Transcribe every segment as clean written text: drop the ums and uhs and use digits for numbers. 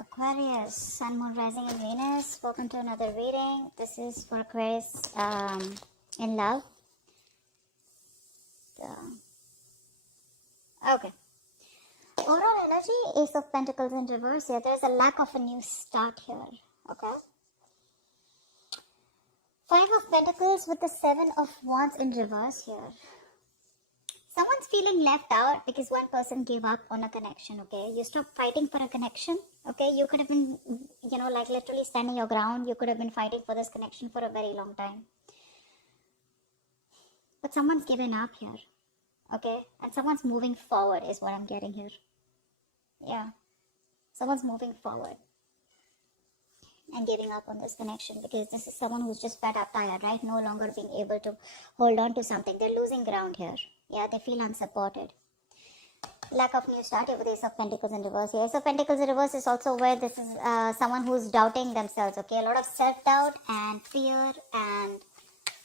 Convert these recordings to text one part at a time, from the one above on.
Aquarius, Sun, Moon, Rising, and Venus. Welcome to another reading. This is for Aquarius in love. Okay. Overall energy, Ace of Pentacles in reverse here. There's a lack of a new start here. Okay. Five of Pentacles with the Seven of Wands in reverse here. Someone's feeling left out because one person gave up on a connection, okay? You stopped fighting for a connection, okay? You could have been, like literally standing your ground. You could have been fighting for this connection for a very long time. But someone's given up here, okay? And someone's moving forward is what I'm getting here. Yeah. Someone's moving forward and giving up on this connection because this is someone who's just fed up, tired, right? No longer being able to hold on to something. They're losing ground here. Yeah, they feel unsupported. Lack of new start with Ace of Pentacles in reverse. Ace of Pentacles in reverse is also where this is someone who's doubting themselves, okay? A lot of self-doubt and fear and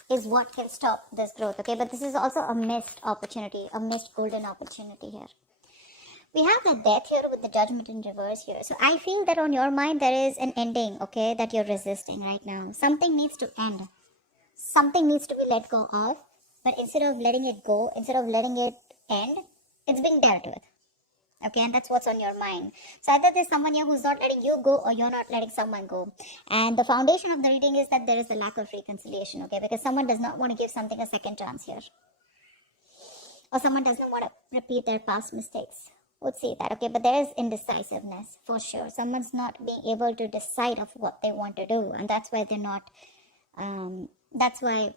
is what can stop this growth, okay? But this is also a missed opportunity, a missed golden opportunity here. We have the Death here with the Judgment in reverse here. So I feel that on your mind there is an ending, okay, that you're resisting right now. Something needs to end. Something needs to be let go of. But instead of letting it go, instead of letting it end, it's being dealt with. Okay, and that's what's on your mind. So either there's someone here who's not letting you go or you're not letting someone go. And the foundation of the reading is that there is a lack of reconciliation, okay? Because someone does not want to give something a second chance here. Or someone doesn't want to repeat their past mistakes. Would see that, okay? But there is indecisiveness for sure. Someone's not being able to decide of what they want to do. And that's why they're not, that's why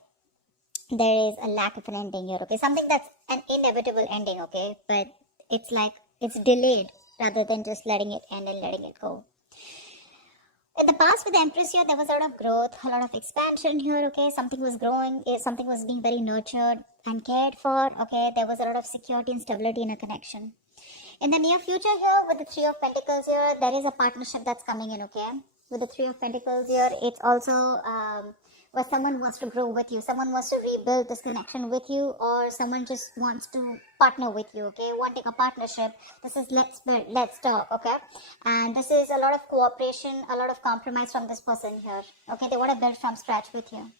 there is a lack of an ending here, okay? Something that's an inevitable ending, okay? But it's like, it's delayed rather than just letting it end and letting it go. In the past with the Empress here, there was a lot of growth, a lot of expansion here, okay? Something was growing, something was being very nurtured and cared for, okay? There was a lot of security and stability in a connection. In the near future here, with the Three of Pentacles here, there is a partnership that's coming in, okay? With the Three of Pentacles here, it's also where someone wants to grow with you. Someone wants to rebuild this connection with you, or someone just wants to partner with you, okay? Wanting a partnership. This is let's build, let's talk, okay? And this is a lot of cooperation, a lot of compromise from this person here, okay? They want to build from scratch with you.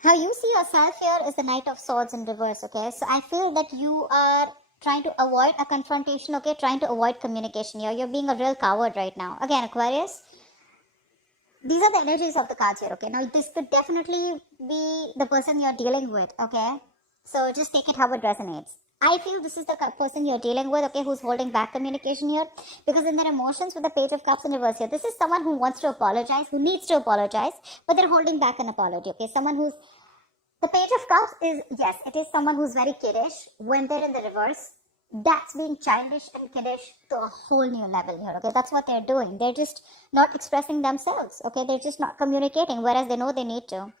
How you see yourself here is the Knight of Swords in reverse, okay? So I feel that you are trying to avoid a confrontation, okay? Trying to avoid communication here. You're being a real coward right now. Again, Aquarius, these are the energies of the cards here, okay? Now, this could definitely be the person you're dealing with, okay? So, just take it how it resonates. I feel this is the person you're dealing with, okay, who's holding back communication here. Because in their emotions with the Page of Cups in reverse here, this is someone who wants to apologize, who needs to apologize, but they're holding back an apology, okay? Someone who's... The Page of Cups is, yes, it is someone who's very kiddish when they're in the reverse. That's being childish and kiddish to a whole new level here, okay? That's what they're doing. They're just not expressing themselves, okay? They're just not communicating, whereas they know they need to.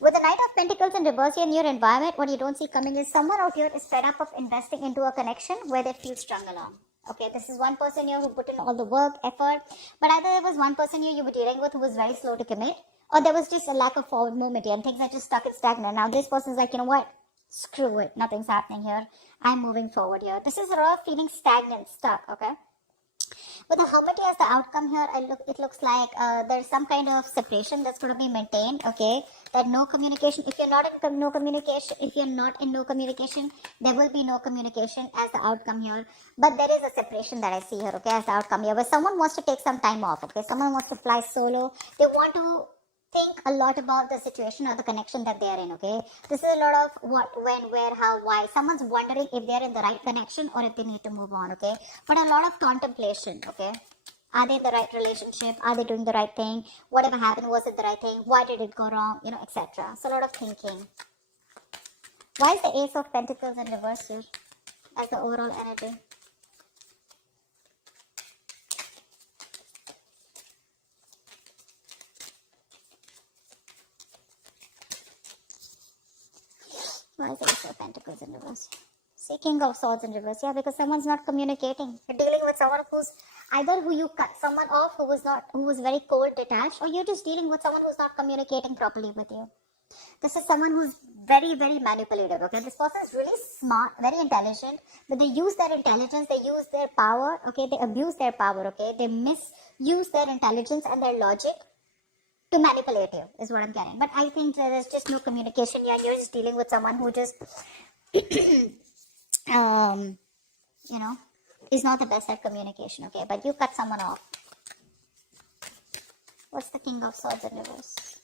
With the Knight of Pentacles in reverse here in your environment, what you don't see coming is someone out here is fed up of investing into a connection where they feel strung along. Okay, this is one person here who put in all the work, effort, but either there was one person here you were dealing with who was very slow to commit, or there was just a lack of forward movement here and things are just stuck and stagnant. Now this person's like, you know what? Screw it. Nothing's happening here. I'm moving forward here. This is a lot of feeling stagnant, stuck, okay? With the Hermit as the outcome here, it looks like there's some kind of separation that's going to be maintained, okay? That no communication. If you're not in no communication, there will be no communication as the outcome here. But there is a separation that I see here, okay, as the outcome here. Where someone wants to take some time off, okay? Someone wants to fly solo. They want to think a lot about the situation or the connection that they are in, okay? This is a lot of what, when, where, how, why. Someone's wondering if they're in the right connection or if they need to move on, okay? But a lot of contemplation, okay? Are they in the right relationship? Are they doing the right thing? Whatever happened, was it the right thing? Why did it go wrong? You know, etc. So a lot of thinking. Why is the Ace of Pentacles in reverse here as the overall energy? Why is the Ace of Pentacles in reverse? See, King of Swords in reverse. Yeah, because someone's not communicating. You're dealing with someone who's either who you cut someone off who was very cold, detached, or you're just dealing with someone who's not communicating properly with you. This is someone who's very, very manipulative, okay? This person is really smart, very intelligent, but they use their intelligence, they use their power, okay? They abuse their power, okay? They misuse their intelligence and their logic to manipulate you, is what I'm getting. But I think there's just no communication here. You're just dealing with someone who just, you know, is not the best at communication, okay? But you cut someone off. What's the King of Swords in reverse?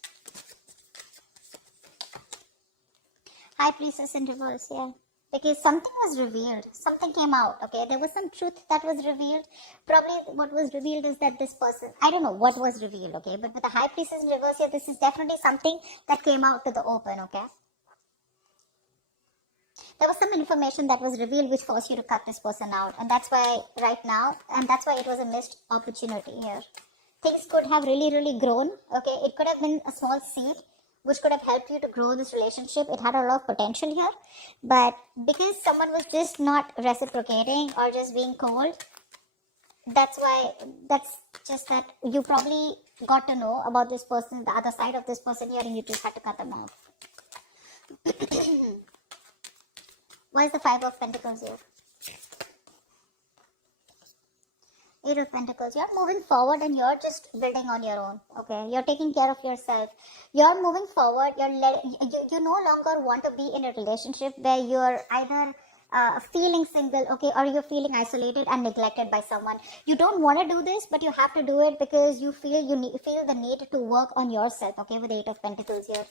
High Priestess in reverse, yeah. Because something was revealed. Something came out, okay? There was some truth that was revealed. Probably what was revealed is that this person, I don't know what was revealed, okay? But with the High Priestess in reverse here, this is definitely something that came out to the open, okay? There was some information that was revealed which forced you to cut this person out. And that's why right now, and that's why it was a missed opportunity here. Things could have really, really grown, okay? It could have been a small seed which could have helped you to grow this relationship. It had a lot of potential here. But because someone was just not reciprocating or just being cold, that's just that you probably got to know about this person, the other side of this person here, and you just had to cut them off. Why is the Five of Pentacles here? Eight of Pentacles. You're moving forward and you're just building on your own. Okay, you're taking care of yourself. You're moving forward. You no longer want to be in a relationship where you're either feeling single, okay, or you're feeling isolated and neglected by someone. You don't want to do this, but you have to do it because you feel feel the need to work on yourself. Okay, with the Eight of Pentacles here.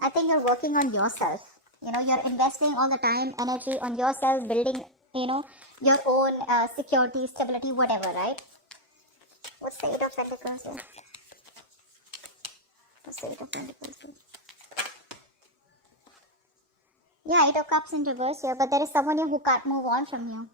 I think you're working on yourself. You know, you're investing all the time, energy on yourself, building, you know, your own security, stability, whatever, right? What's the Eight of Pentacles here? What's the Eight of Pentacles here? Yeah, Eight of Cups in reverse here, but there is someone here who can't move on from you.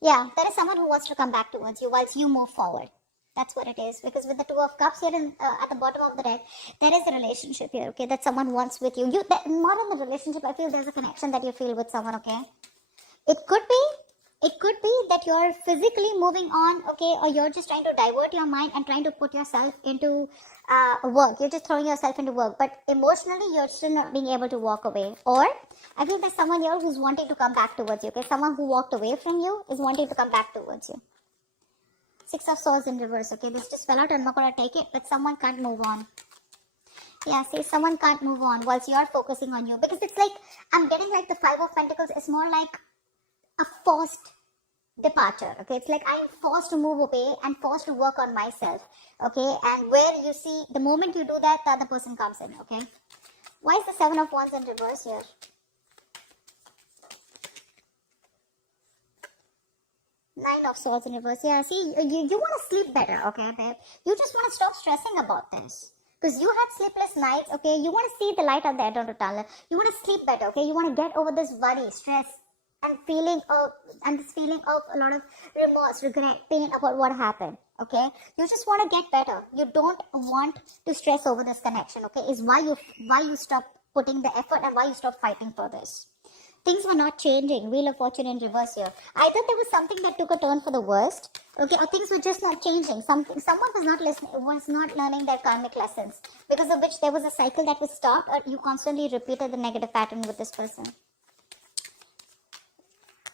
Yeah, there is someone who wants to come back towards you whilst you move forward. That's what it is. Because with the Two of Cups here at the bottom of the deck, there is a relationship here, okay, that someone wants with you. Not in the relationship, I feel there's a connection that you feel with someone, okay? It could be that you're physically moving on, okay, or you're just trying to divert your mind and trying to put yourself into work. You're just throwing yourself into work, but emotionally you're still not being able to walk away. Or I feel there's someone here who's wanting to come back towards you, okay? Someone who walked away from you is wanting to come back towards you. Six of Swords in reverse, okay? This just fell out. I'm not going to take it, but someone can't move on. Yeah, see, someone can't move on whilst you're focusing on you. Because it's like, I'm getting like the Five of Pentacles is more like a forced departure, okay? It's like I'm forced to move away and forced to work on myself, okay? And where you see, the moment you do that, the other person comes in, okay? Why is the Seven of Wands in reverse here? Nine of Swords in reverse. Yeah, see, you want to sleep better, okay, babe? You just want to stop stressing about this. Because you had sleepless nights, okay? You want to see the light at the end of the tunnel. You want to sleep better, okay? You want to get over this worry, stress, and this feeling of a lot of remorse, regret, pain about what happened, okay? You just want to get better. You don't want to stress over this connection, okay? Is why you stop putting the effort and why you stop fighting for this. Things were not changing. Wheel of Fortune in reverse here. Either there was something that took a turn for the worst, okay, or things were just not changing. Someone was not listening, was not learning their karmic lessons, because of which there was a cycle that was stopped, or you constantly repeated the negative pattern with this person.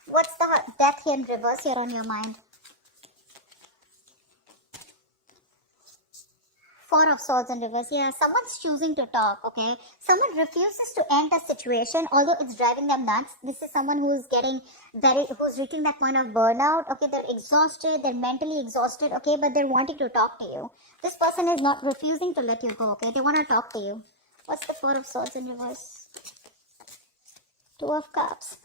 What's the Death here in reverse here on your mind? Four of Swords in reverse. Yeah, someone's choosing to talk, okay? Someone refuses to end a situation, although it's driving them nuts. This is someone who's who's reaching that point of burnout, okay? They're exhausted, they're mentally exhausted, okay? But they're wanting to talk to you. This person is not refusing to let you go, okay? They want to talk to you. What's the Four of Swords in reverse? Two of Cups.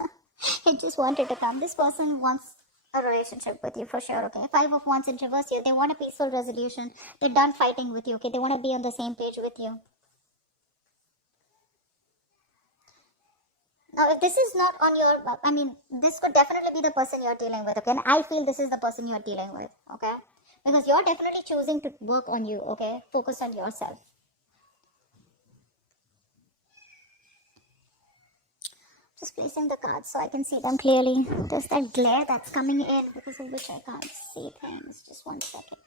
It just wanted to come. This person wants a relationship with you for sure, okay? Five of Wands in reverse here. They want a peaceful resolution. They're done fighting with you, okay? They want to be on the same page with you. Now, if this is not on your, this could definitely be the person you're dealing with, okay? And I feel this is the person you're dealing with, okay? Because you're definitely choosing to work on you, okay? Focus on yourself. Just placing the cards so I can see them clearly. There's that glare that's coming in because of which I can't see things. Just 1 second.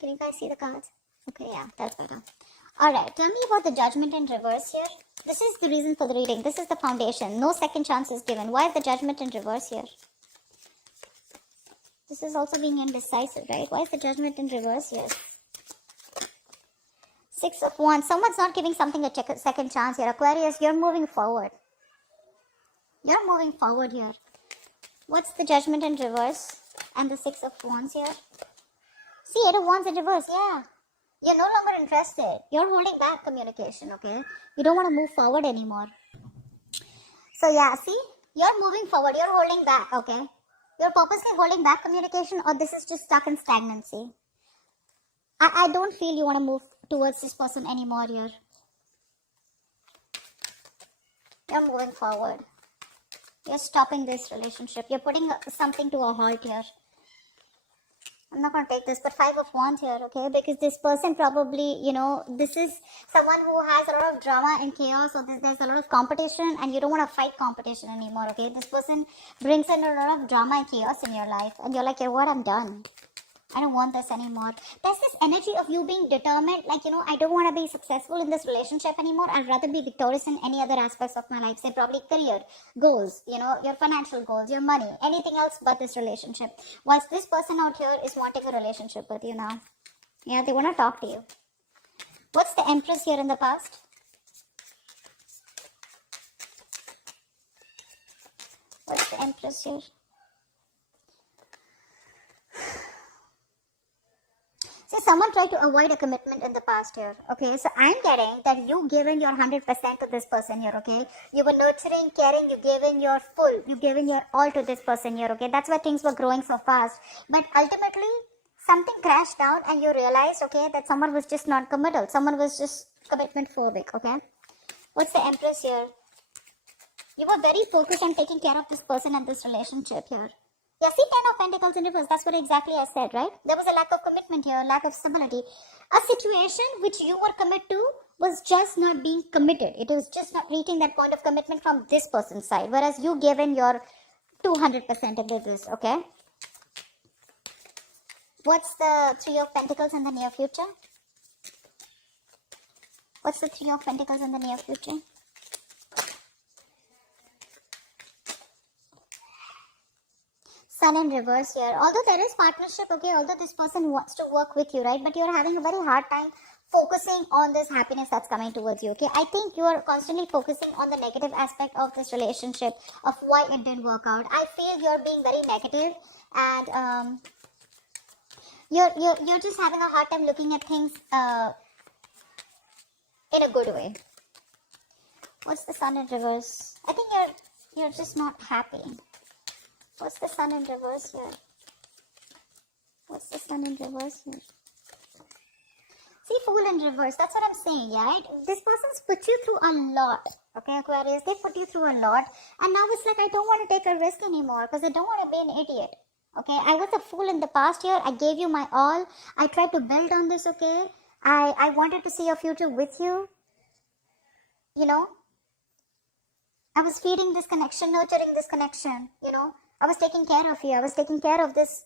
Can you guys see the cards? Okay, yeah, that's better. Alright, tell me about the judgment in reverse here. This is the reason for the reading. This is the foundation. No second chance is given. Why is the judgment in reverse here? This is also being indecisive, right? Why is the judgment in reverse here? 6 of Wands. Someone's not giving something a second chance here. Aquarius, you're moving forward. You're moving forward here. What's the judgment in reverse? And the 6 of Wands here? See, 8 of Wands in reverse, yeah. You're no longer interested. You're holding back communication, okay? You don't want to move forward anymore. So yeah, see? You're moving forward. You're holding back, okay? You're purposely holding back communication, or this is just stuck in stagnancy. I don't feel you want to move towards this person anymore here. You're moving forward. You're stopping this relationship. You're putting something to a halt here. I'm not going to take this, but 5 of Wands here, okay? Because this person probably, you know, this is someone who has a lot of drama and chaos, or there's a lot of competition, and you don't want to fight competition anymore, okay? This person brings in a lot of drama and chaos in your life, and you're like, you know what, I'm done. I don't want this anymore. There's this energy of you being determined, like, you know, I don't want to be successful in this relationship anymore. I'd rather be victorious in any other aspects of my life. Say probably career, goals, you know, your financial goals, your money, anything else but this relationship. Whilst this person out here is wanting a relationship with you now. Yeah, they want to talk to you. What's the Empress here in the past? What's the Empress here? So someone tried to avoid a commitment in the past here, okay? So I'm getting that you given your 100% to this person here, okay? You were nurturing, caring, you gave in your full, you gave in your all to this person here, okay? That's why things were growing so fast. But ultimately, something crashed down and you realized, okay, that someone was just not committal. Someone was just commitment phobic, okay? What's the Empress here? You were very focused on taking care of this person and this relationship here. Yeah, see 10 of Pentacles in reverse. That's what exactly I said, right? There was a lack of commitment here, lack of stability. A situation which you were committed to was just not being committed. It was just not reaching that point of commitment from this person's side. Whereas you gave in your 200% of this, okay? What's the 3 of Pentacles in the near future? What's the 3 of Pentacles in the near future? Sun in reverse here. Although there is partnership, okay, although this person wants to work with you, right, but you're having a very hard time focusing on this happiness that's coming towards you, okay? I think you are constantly focusing on the negative aspect of this relationship, of why it didn't work out. I feel you're being very negative, and you're just having a hard time looking at things in a good way. What's the Sun in reverse? I think you're just not happy. What's the Sun in reverse here? What's the Sun in reverse here? See, Fool in reverse. That's what I'm saying, yeah, right? This person's put you through a lot, okay, Aquarius? They put you through a lot. And now it's like, I don't want to take a risk anymore because I don't want to be an idiot, okay? I was a fool in the past year. I gave you my all. I tried to build on this, okay? I wanted to see a future with you. You know? I was feeding this connection, nurturing this connection, you know? I was taking care of you. I was taking care of this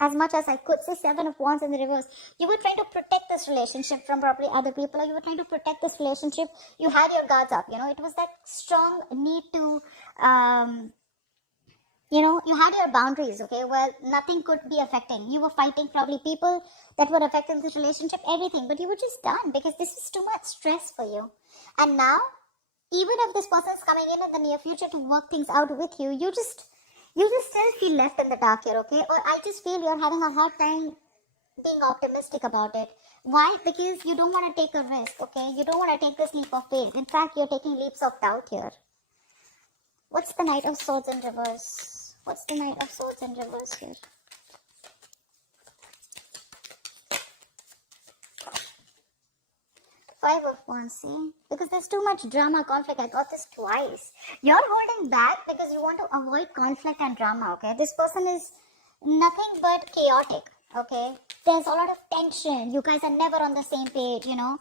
as much as I could. Say 7 of Wands in the reverse. You were trying to protect this relationship from probably other people, or you were trying to protect this relationship. You had your guards up, you know. It was that strong need to, you know, you had your boundaries, okay? Well, nothing could be affecting. You were fighting probably people that were affecting this relationship, everything. But you were just done because this was too much stress for you. And now, even if this person's coming in the near future to work things out with you, you just still feel left in the dark here, okay? Or I just feel you're having a hard time being optimistic about it. Why? Because you don't want to take a risk, okay? You don't want to take this leap of faith. In fact, you're taking leaps of doubt here. What's the Knight of Swords in reverse? What's the Knight of Swords in reverse here? Five of Wands, see? Because there's too much drama, conflict. I got this twice. You're holding back because you want to avoid conflict and drama, okay? This person is nothing but chaotic, okay? There's a lot of tension. You guys are never on the same page, you know?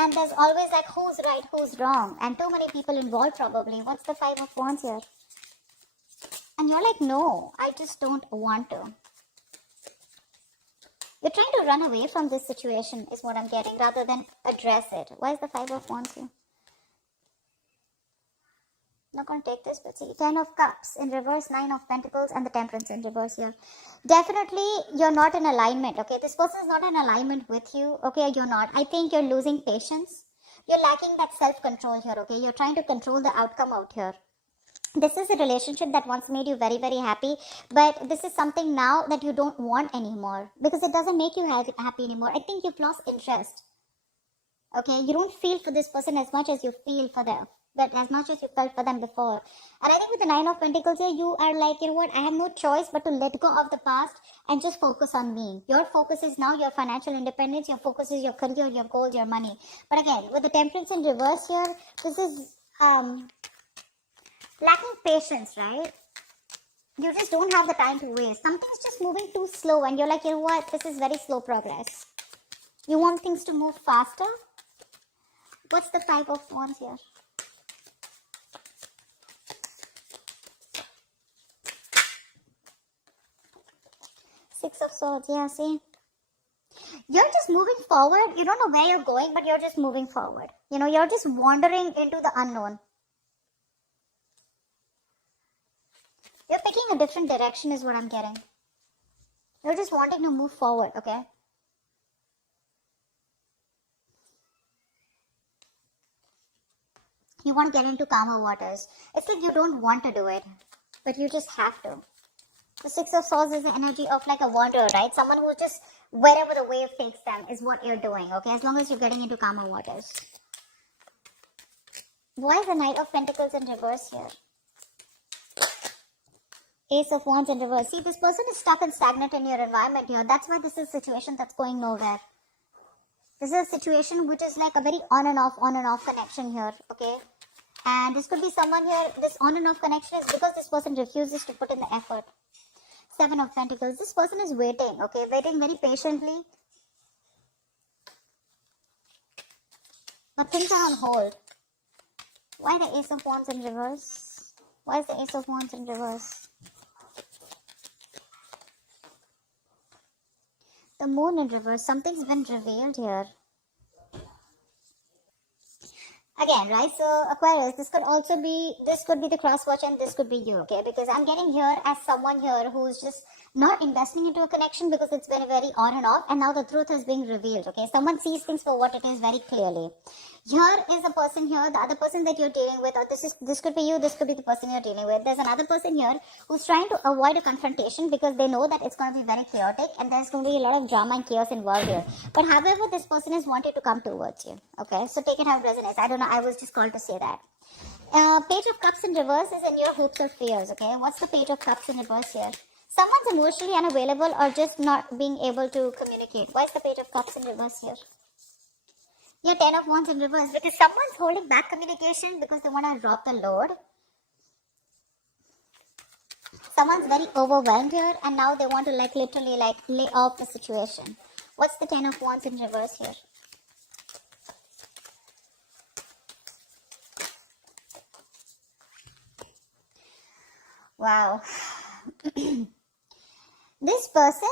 And there's always like who's right, who's wrong, and too many people involved probably. What's the Five of Wands here? And you're like, no, I just don't want to. You're trying to run away from this situation is what I'm getting rather than address it. Why is the Five of Wands here? Not going to take this, but see, 10 of Cups in reverse, 9 of Pentacles, and the Temperance in reverse here. Definitely, you're not in alignment, okay? This person is not in alignment with you, okay? You're not. I think you're losing patience. You're lacking that self-control here, okay? You're trying to control the outcome out here. This is a relationship that once made you very, very happy, but this is something now that you don't want anymore because it doesn't make you happy anymore. I think you've lost interest, okay? You don't feel for this person as much as you feel for them. But as much as you felt for them before. And I think with the 9 of Pentacles here, you are like, you know what, I have no choice but to let go of the past and just focus on me. Your focus is now your financial independence, your focus is your career, your goals, your money. But again, with the Temperance in reverse here, this is lacking patience, right? You just don't have the time to waste. Something's just moving too slow and you're like, you know what, this is very slow progress. You want things to move faster? What's the Five of Wands here? Six of Swords, yeah, see? You're just moving forward. You don't know where you're going, but you're just moving forward. You know, you're just wandering into the unknown. You're picking a different direction is what I'm getting. You're just wanting to move forward, okay? You want to get into calmer waters. It's like you don't want to do it, but you just have to. The Six of Swords is the energy of like a wanderer, right? Someone who just, wherever the wave takes them is what you're doing, okay? As long as you're getting into calmer waters. Why is the Knight of Pentacles in reverse here? Ace of Wands in reverse. See, this person is stuck and stagnant in your environment here. That's why this is a situation that's going nowhere. This is a situation which is like a very on and off connection here, okay? And this could be someone here, this on and off connection is because this person refuses to put in the effort. Seven of Pentacles. This person is waiting, okay? Waiting very patiently. But things are on hold. Why the Ace of Wands in reverse? Why is the Ace of Wands in reverse? The Moon in reverse. Something's been revealed here. Again, right? So Aquarius, this could be the cross watch and this could be you, okay? Because I'm getting here as someone here who's just not investing into a connection because it's been very on and off, and now the truth is being revealed, okay? Someone sees things for what it is very clearly. Here is a person here, the other person that you're dealing with, or this could be you, this could be the person you're dealing with. There's another person here who's trying to avoid a confrontation because they know that it's going to be very chaotic and there's going to be a lot of drama and chaos involved here. But however, this person is wanting to come towards you, okay? So take it how it resonates. I don't know, I was just called to say that. Page of Cups in reverse is in your hopes or fears, okay? What's the Page of Cups in reverse here? Someone's emotionally unavailable or just not being able to communicate. Why is the Page of Cups in reverse here? Yeah, 10 of Wands in reverse because someone's holding back communication because they want to drop the load. Someone's very overwhelmed here and now they want to like literally like lay off the situation. What's the 10 of Wands in reverse here? Wow. This person,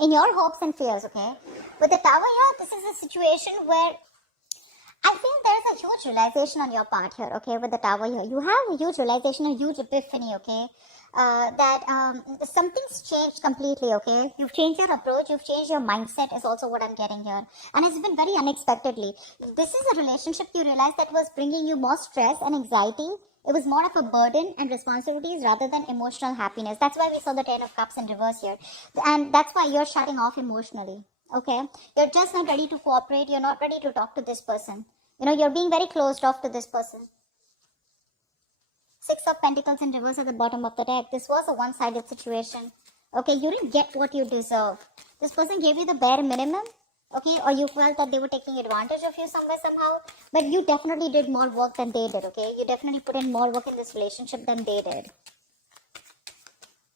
in your hopes and fears, okay? With the Tower here, this is a situation where I feel there's a huge realization on your part here, okay? With the Tower here, you have a huge realization, a huge epiphany, okay? That something's changed completely, okay? You've changed your approach, you've changed your mindset is also what I'm getting here. And it's been very unexpectedly. This is a relationship you realized that was bringing you more stress and anxiety. It was more of a burden and responsibilities rather than emotional happiness. That's why we saw the 10 of Cups in reverse here. And that's why you're shutting off emotionally, okay? You're just not ready to cooperate. You're not ready to talk to this person. You know, you're being very closed off to this person. Six of Pentacles in reverse at the bottom of the deck. This was a one-sided situation. Okay, you didn't get what you deserve. This person gave you the bare minimum. Okay, or you felt that they were taking advantage of you somewhere, somehow. But you definitely did more work than they did, okay? You definitely put in more work in this relationship than they did.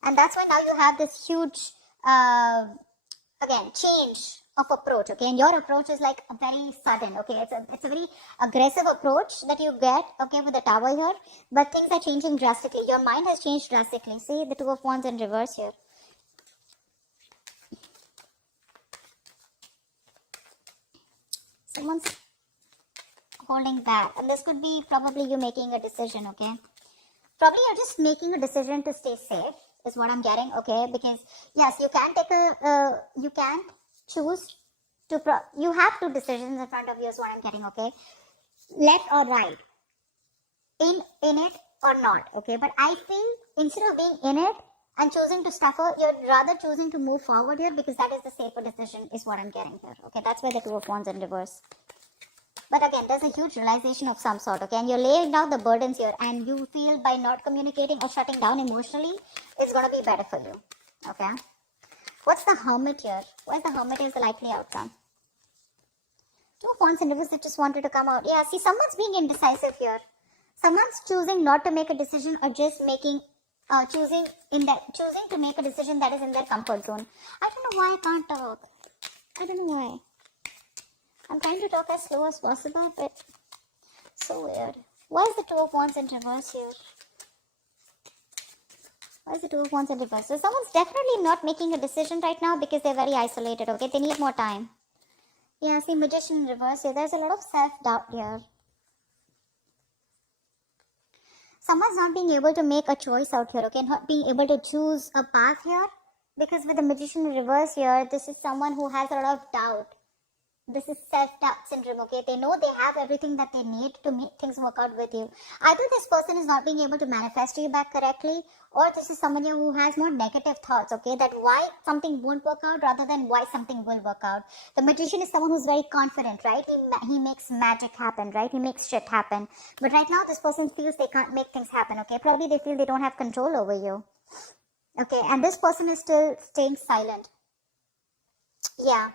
And that's why now you have this huge, again, change of approach, okay, and your approach is like very sudden, okay, it's a very aggressive approach that you get, okay, with the Tower here, but things are changing drastically. Your mind has changed drastically. See the Two of Wands in reverse here. Someone's holding back, and this could be probably you making a decision, okay, probably you're just making a decision to stay safe is what I'm getting, okay, because yes, you can take a you can choose to you have two decisions in front of you is what I'm getting, okay, left or right, in it or not, okay, but I feel instead of being in it and choosing to suffer, you're rather choosing to move forward here because that is the safer decision is what I'm getting here, okay, that's where the Two of Wands in reverse. But again, there's a huge realization of some sort, okay? And you're laying down the burdens here, and you feel by not communicating or shutting down emotionally, it's going to be better for you, okay? What's the Hermit here? Where's the Hermit is the likely outcome? Two of Wands in reverse that just wanted to come out. Yeah, see, someone's being indecisive here. Someone's choosing not to make a decision or just making, choosing to make a decision that is in their comfort zone. I don't know why I can't talk. I don't know why. I'm trying to talk as slow as possible, but so weird. Why is the Two of Wands in reverse here? Why is the Two of Wands in reverse? So someone's definitely not making a decision right now because they're very isolated, okay? They need more time. Yeah, see, Magician in reverse here. There's a lot of self-doubt here. Someone's not being able to make a choice out here, okay? Not being able to choose a path here. Because with the Magician in reverse here, this is someone who has a lot of doubt. This is self-doubt syndrome, okay? They know they have everything that they need to make things work out with you. Either this person is not being able to manifest you back correctly, or this is someone who has more negative thoughts, okay? That why something won't work out rather than why something will work out. The Magician is someone who's very confident, right? He makes magic happen, right? He makes shit happen. But right now, this person feels they can't make things happen, okay? Probably they feel they don't have control over you. Okay, and this person is still staying silent. Yeah.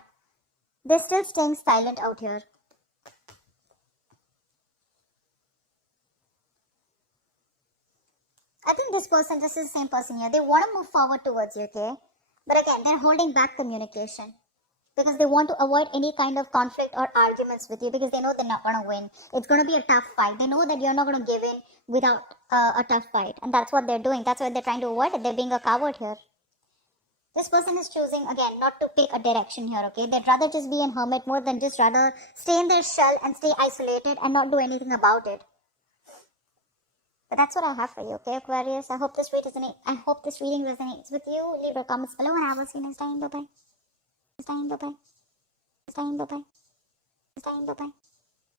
They're still staying silent out here. I think this is the same person here. They want to move forward towards you, okay? But again, they're holding back communication. Because they want to avoid any kind of conflict or arguments with you because they know they're not going to win. It's going to be a tough fight. They know that you're not going to give in without a tough fight. And that's what they're doing. That's what they're trying to avoid. They're being a coward here. This person is choosing, again, not to pick a direction here, okay? They'd rather just be a hermit more than just rather stay in their shell and stay isolated and not do anything about it. But that's what I have for you, okay, Aquarius? I hope this reading resonates with you. Leave your comments below and I will see you next time. Bye-bye. Next time, bye-bye. Next time, bye-bye. Next time, bye-bye.